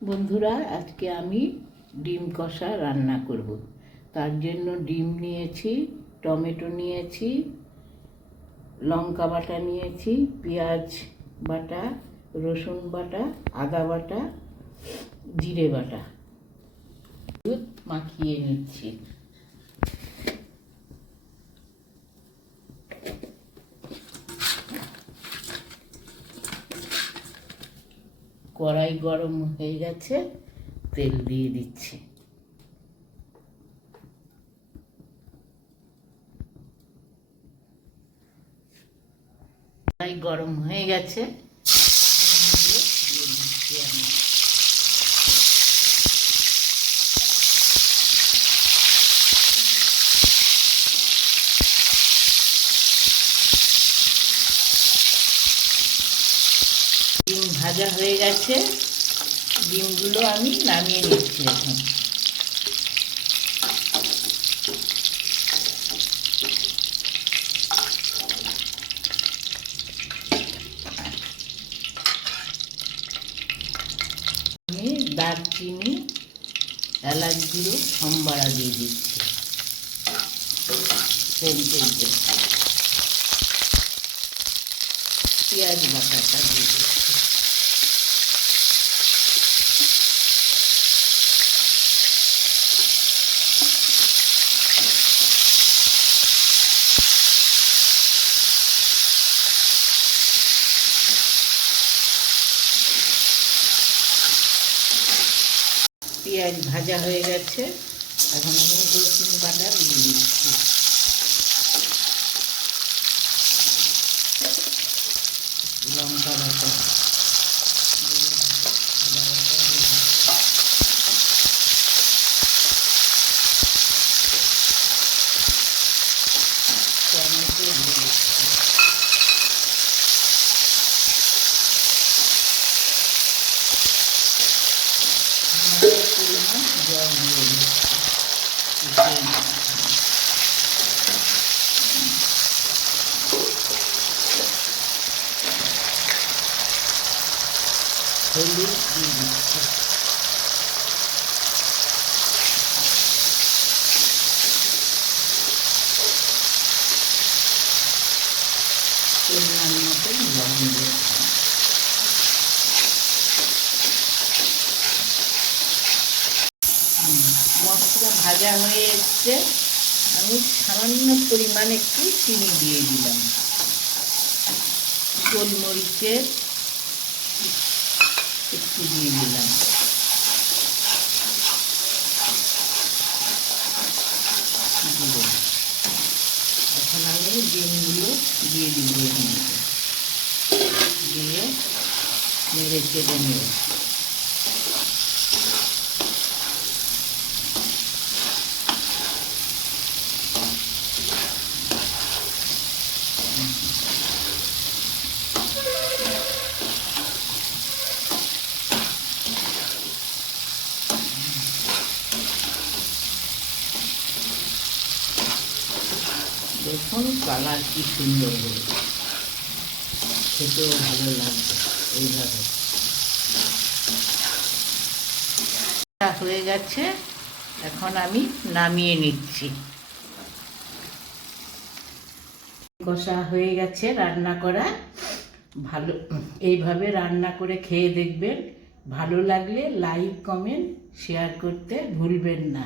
বন্ধুরা, আজকে আমি ডিম কষা রান্না করব। তার জন্য ডিম নিয়েছি, টমেটো নিয়েছি, লঙ্কা বাটা নিয়েছি, পেঁয়াজ বাটা, রসুন বাটা, আদা বাটা, জিরে বাটা, দুধ মাখিয়ে নিচ্ছি। কড়াই গরম হয়ে গেছে, তেল দিয়ে দিচ্ছি। কড়াই গরম হয়ে গেছে, দিয়ে দিচ্ছি আমি। ডিম ভাজা হয়ে গেছে, ডিমগুলো আমি নামিয়ে নিচ্ছি এখন। আমি দারচিনি, এলাচ গুঁড়ো, সম্বারা দিয়ে দিচ্ছি সেন্টের জন্য। পেঁয়াজ বাটাটা দিয়ে দিচ্ছি। পেঁয়াজ ভাজা হয়ে গেছে, এখন আমি রসুন বাটা দিয়ে দিচ্ছি। লঙ্কা বাটা, টমেটো দিয়ে দিচ্ছি। পরিমাণ জল দিয়ে দিচ্ছি। হলুদ দিয়ে দিচ্ছি। পরিমাণ মতো লবণ দিয়েছি। মশলা ভাজা হয়ে এসছে, আমি সামান্য পরিমাণ একটু চিনি দিয়ে দিলাম। গোলমরিচের একটু দিয়ে দিলাম। এখন আমি ডিমগুলো দিয়ে দিব, দিয়ে নেড়ে চেড়ে নেব। দেখুন কালার কি সুন্দর হয়েছে, খেতেও ভালো লাগবে। এইভাবে হয়ে গেছে, এখন আমি নামিয়ে নিচ্ছি। কষা হয়ে গেছে রান্না করা। ভালো এইভাবে রান্না করে খেয়ে দেখবেন। ভালো লাগলে লাইক, কমেন্ট, শেয়ার করতে ভুলবেন না।